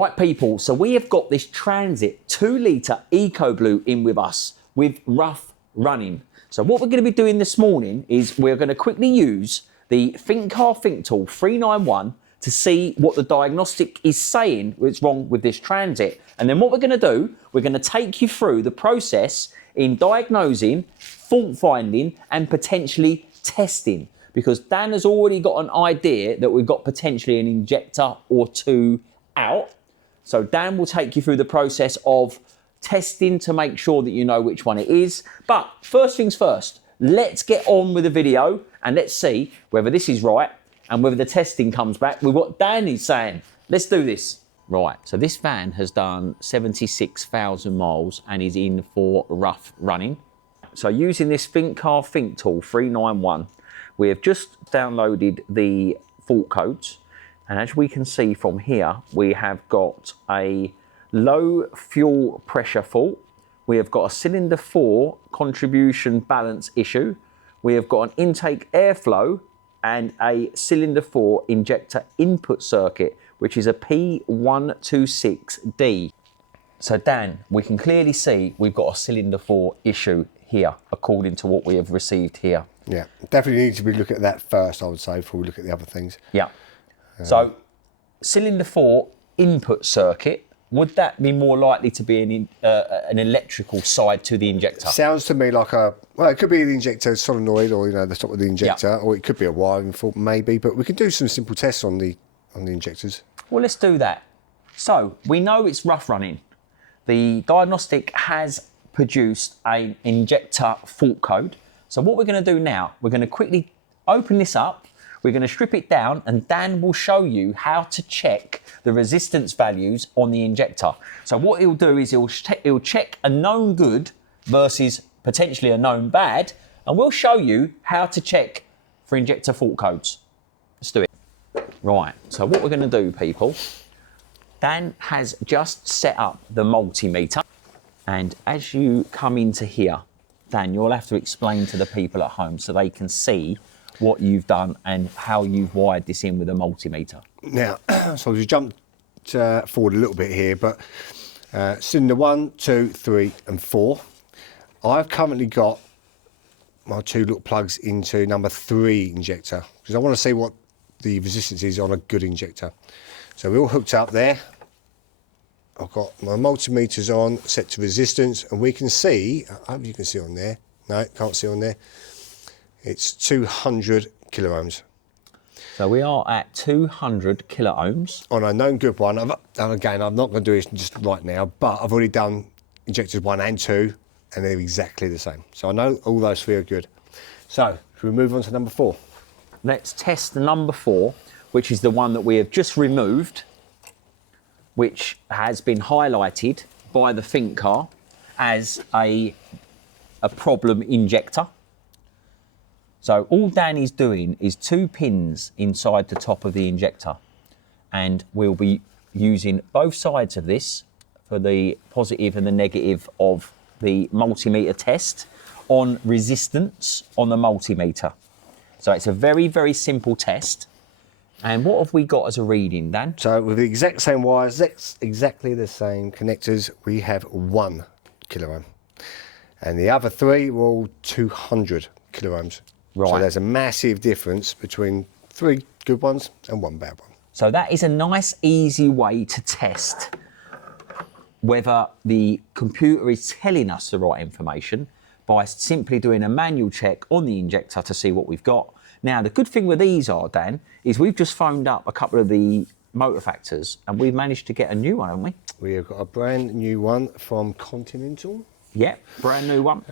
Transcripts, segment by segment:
Right people, so we have got this Transit 2-litre EcoBlue in with us with rough running. So what we're going to be doing this morning is we're going to quickly use the Thinkcar Thinktool 391 to see what the diagnostic is saying what's wrong with this Transit. And then what we're going to do, we're going to take you through the process in diagnosing, fault finding and potentially testing. Because Dan has already got an idea that we've got potentially an injector or two out. So Dan will take you through the process of testing to make sure that you know which one it is. But first things first, let's get on with the video and let's see whether this is right and whether the testing comes back with what Dan is saying. Let's do this. Right, so this van has done 76,000 miles and is in for rough running. So using this Thinkcar Thinktool 391, we have just downloaded the fault codes. And as we can see from here, we have got a low fuel pressure fault. We have got a cylinder 4 contribution balance issue. We have got an intake airflow and a cylinder 4 injector input circuit, which is a P126D. So Dan, we can clearly see we've got a cylinder 4 issue here, according to what we have received here. Yeah, definitely need to be looking at that first, I would say, before we look at the other things. Yeah. So, cylinder 4 input circuit, would that be more likely to be an electrical side to the injector? Sounds to me like a, well, it could be the injector solenoid or, you know, the top of the injector, or it could be a wiring fault maybe, but we can do some simple tests on the injectors. Well, let's do that. So, we know it's rough running. The diagnostic has produced an injector fault code. So what we're going to do now, we're going to quickly open this up. We're going to strip it down and Dan will show you how to check the resistance values on the injector. So what he'll do is he'll check a known good versus potentially a known bad, and we'll show you how to check for injector fault codes. Let's do it. Right, so what we're going to do, people, Dan has just set up the multimeter, and as you come into here, Dan, you'll have to explain to the people at home so they can see what you've done and how you've wired this in with a multimeter. Now, so we've jumped forward a little bit here, but cylinder 1, 2, 3 and 4. I've currently got my two little plugs into number 3 injector because I want to see what the resistance is on a good injector. So we're all hooked up there. I've got my multimeters on, set to resistance, and we can see, I hope you can see on there. No, can't see on there. It's 200 kiloohms. So we are at 200 kiloohms. On a known good one, and again, I'm not going to do this just right now, but I've already done injectors 1 and 2, and they're exactly the same. So I know all those 3 are good. So, should we move on to number 4? Let's test the number 4, which is the one that we have just removed, which has been highlighted by the Thinkcar as a problem injector. So all Dan is doing is 2 pins inside the top of the injector, and we'll be using both sides of this for the positive and the negative of the multimeter test on resistance on the multimeter. So it's a very, very simple test. And what have we got as a reading, Dan? So with the exact same wires, exactly the same connectors, we have 1 kiloohm. And the other 3 were all 200 kiloohms. Right. So there's a massive difference between 3 good ones and 1 bad one. So that is a nice, easy way to test whether the computer is telling us the right information by simply doing a manual check on the injector to see what we've got. Now, the good thing with these are, Dan, is we've just phoned up a couple of the motor factors and we've managed to get a new one, haven't we? We have got a brand new one from Continental. Yeah, brand new one.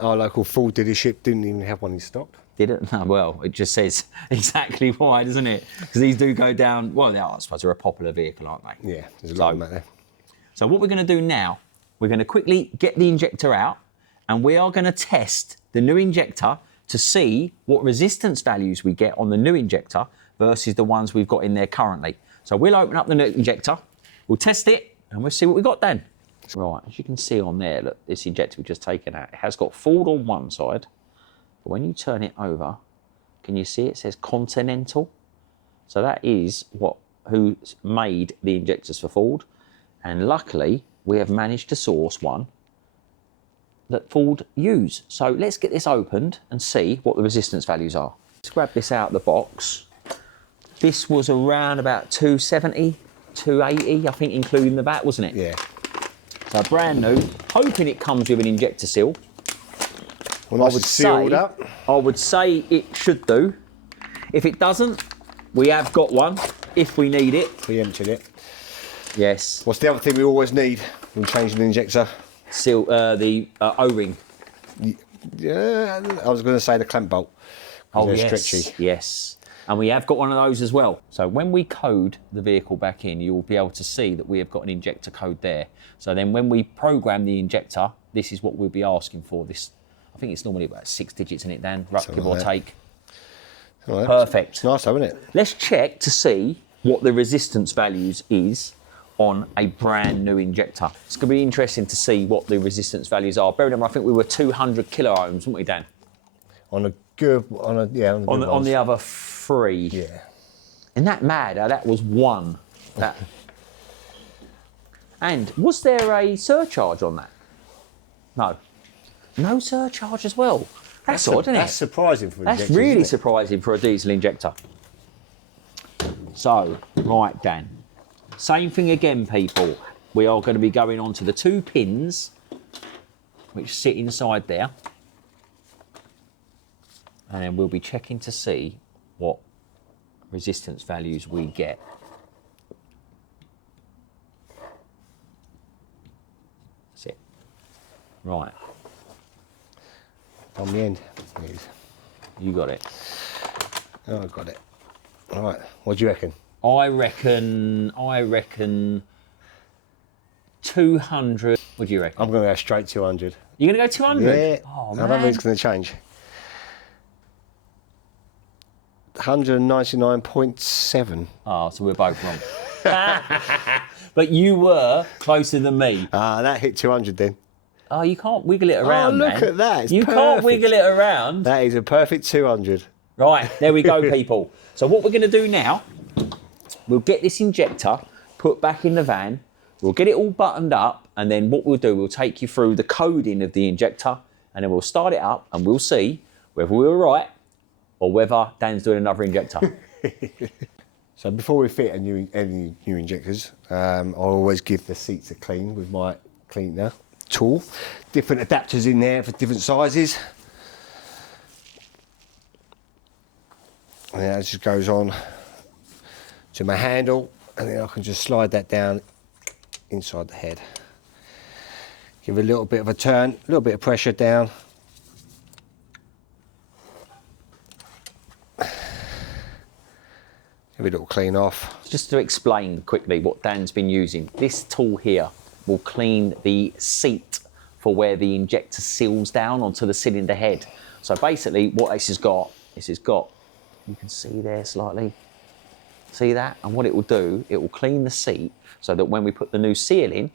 Our local Ford dealership didn't even have one in stock. Did it? No, well, it just says exactly why, doesn't it? Because these do go down, well, they are, I suppose, they're a popular vehicle, aren't they? Yeah, there's a lot of them out there. So what we're going to do now, we're going to quickly get the injector out and we are going to test the new injector to see what resistance values we get on the new injector versus the ones we've got in there currently. So we'll open up the new injector, we'll test it, and we'll see what we've got then. Right, as you can see on there, look, this injector we've just taken out, it has got Ford on one side, but when you turn it over, can you see it says Continental? So that is what who made the injectors for Ford, and luckily we have managed to source one that Ford use. So let's get this opened and see what the resistance values are. Let's grab this out of the box. This was around about 270, 280, I think, including the VAT, wasn't it? Yeah. So brand new, hoping it comes with an injector seal. Well, I would say it should do. If it doesn't, we have got one if we need it. We emptied it. Yes. What's the other thing we always need when changing an injector? Seal, the O-ring. Yeah, I was going to say the clamp bolt. Oh, they're yes. stretchy. Yes. And we have got one of those as well. So when we code the vehicle back in, you will be able to see that we have got an injector code there. So then when we program the injector, this is what we'll be asking for. This, I think it's normally about 6 digits in it, Dan, give or take. Right. Perfect. It's nice, isn't it? Let's check to see what the resistance values is on a brand new injector. It's going to be interesting to see what the resistance values are. Bear in mind, I think we were 200 kilo ohms, weren't we, Dan? On the other 3. Yeah. Isn't that mad? How that was 1. That. And was there a surcharge on that? No. No surcharge as well. That's odd, isn't it? That's surprising for That's injectors, really isn't it? surprising for a diesel injector. So, right, Dan. Same thing again, people. We are going to be going on to the 2 pins which sit inside there. And then we'll be checking to see what resistance values we get. That's it. Right. On the end. Please. You got it. Oh, I got it. All right. What do you reckon? I reckon 200. What do you reckon? I'm going to go straight 200. You're going to go 200? Yeah. Oh, I man. don't think it's going to change. 199.7. Oh, so we're both wrong. But you were closer than me. That hit 200 then. Oh, you can't wiggle it around, Oh, look man. at that. It's you perfect. can't wiggle it around. That is a perfect 200. Right, there we go, people. So what we're going to do now, we'll get this injector put back in the van. We'll get it all buttoned up, and then what we'll do, we'll take you through the coding of the injector, and then we'll start it up, and we'll see whether we were right or whether Dan's doing another injector. So before we fit any new injectors, I always give the seats a clean with my cleaner tool. Different adapters in there for different sizes. And that just goes on to my handle, and then I can just slide that down inside the head. Give it a little bit of a turn, a little bit of pressure down. Give it a little clean off. Just to explain quickly what Dan's been using, this tool here will clean the seat for where the injector seals down onto the cylinder head. So basically what this has got, you can see there slightly, see that? And what it will do, it will clean the seat so that when we put the new seal in,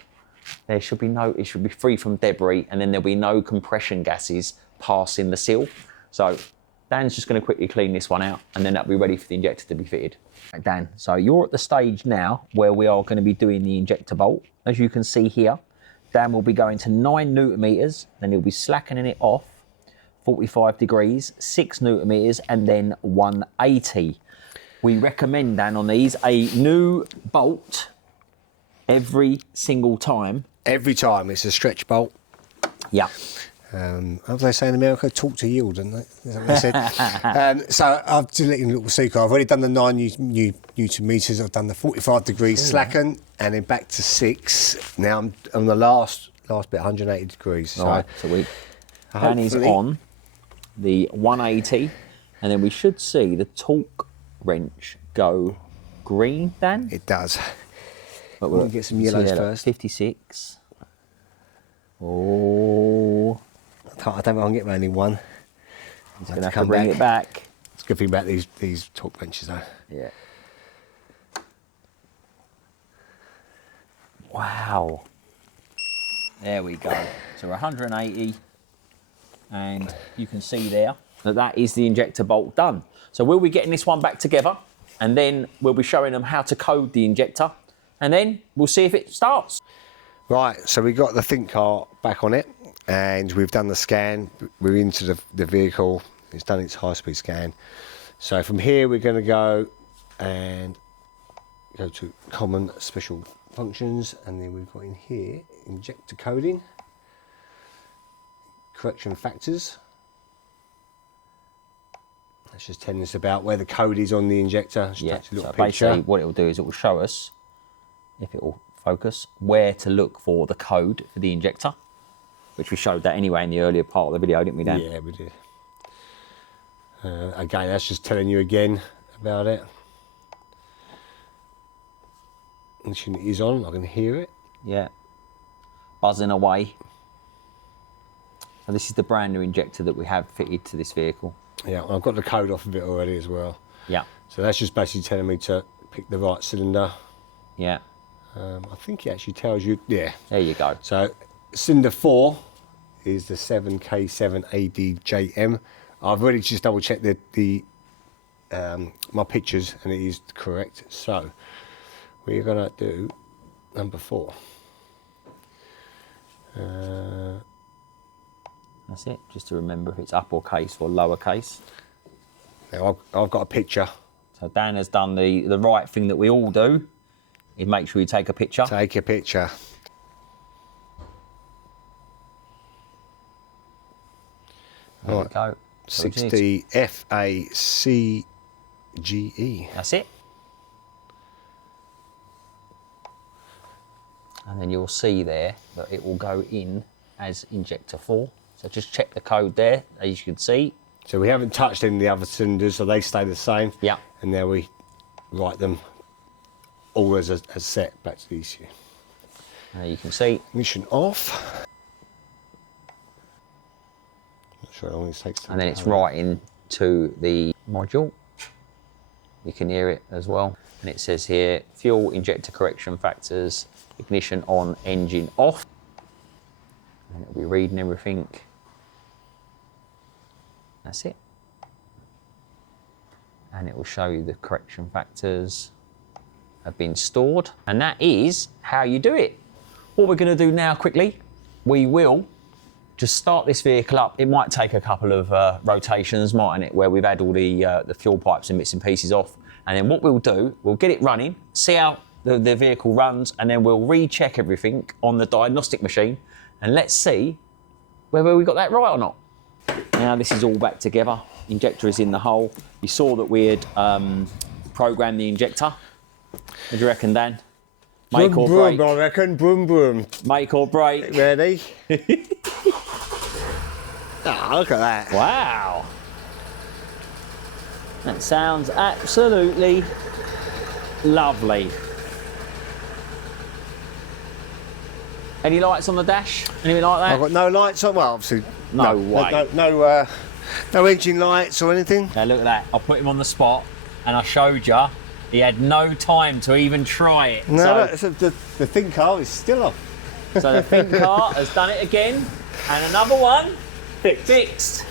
it should be free from debris, and then there'll be no compression gases passing the seal. So Dan's just going to quickly clean this one out, and then that'll be ready for the injector to be fitted. Right, Dan, so you're at the stage now where we are going to be doing the injector bolt. As you can see here, Dan will be going to 9 newton meters, then he'll be slackening it off 45 degrees, 6 newton meters, and then 180. We recommend, Dan, on these, a new bolt every single time. Every time it's a stretch bolt. Yeah. How do they say in America? Talk to yield, don't they? Is that what they said? So I've just let you know a little secret. I've already done the 9 newton meters. I've done the 45 degrees slacken, and then back to 6. Now I'm on the last bit, 180 degrees. All right, so Dan is on the 180, and then we should see the torque wrench go green, Dan. It does. But we'll get some yellows first. 56. Oh. I don't think I can get only one. He's going to have to bring it back. It's a good thing about these torque wrenches, though. Yeah. Wow. There we go. So we're 180, and you can see there that is the injector bolt done. So we'll be getting this one back together. and then we'll be showing them how to code the injector, and then we'll see if it starts. Right, so we got the Thinkcar back on it, and we've done the scan. We're into the vehicle. It's done its high-speed scan. So from here, we're going to go to common special functions, and then we've got in here injector coding, correction factors. That's just telling us about where the code is on the injector. Just Yeah, takes a little so picture. basically what it will do is it will show us, if it will focus, where to look for the code for the injector, which we showed that anyway in the earlier part of the video, didn't we, Dan? Yeah, we did. Again, that's just telling you again about it. Ignition is on, I can hear it. Yeah, buzzing away. So this is the brand new injector that we have fitted to this vehicle. Yeah, I've got the code off of it already as well. Yeah. So that's just basically telling me to pick the right cylinder. Yeah. I think it actually tells you, yeah. There you go. So cylinder 4 is the 7K7ADJM. I've already just double checked the my pictures, and it is correct. So we're gonna do number 4. That's it, just to remember if it's uppercase or lowercase. Now I've got a picture. So Dan has done the right thing that we all do, is make sure you take a picture. Take a picture. There we go. 60 FACGE. That's it. And then you'll see there that it will go in as injector 4. So just check the code there, as you can see. So we haven't touched any of the other cylinders, so they stay the same. Yeah. And now we write them all as set back to the ECU. You can see. Ignition off. Not sure how long it takes to. And then it's writing to the module. You can hear it as well. And it says here, fuel injector correction factors, ignition on, engine off. And it'll be reading everything. That's it. And it will show you the correction factors have been stored. And that is how you do it. What we're going to do now quickly, we will just start this vehicle up. It might take a couple of rotations, mightn't it, where we've had all the fuel pipes and bits and pieces off. And then what we'll do, we'll get it running, see how the vehicle runs, and then we'll recheck everything on the diagnostic machine, and let's see whether we got that right or not. Now this is all back together. Injector is in the hole. You saw that we had programmed the injector. What do you reckon, Dan? Make or break? I reckon. Broom, broom. Make or break? Ready? Ah, look at that. Wow. That sounds absolutely lovely. Any lights on the dash? Anything like that? I've got no lights on. Well, obviously. No way. No engine lights or anything. Now look at that. I put him on the spot and I showed you. He had no time to even try it. No, the Thinkcar is still off. So the Thinkcar has done it again. And another one fixed.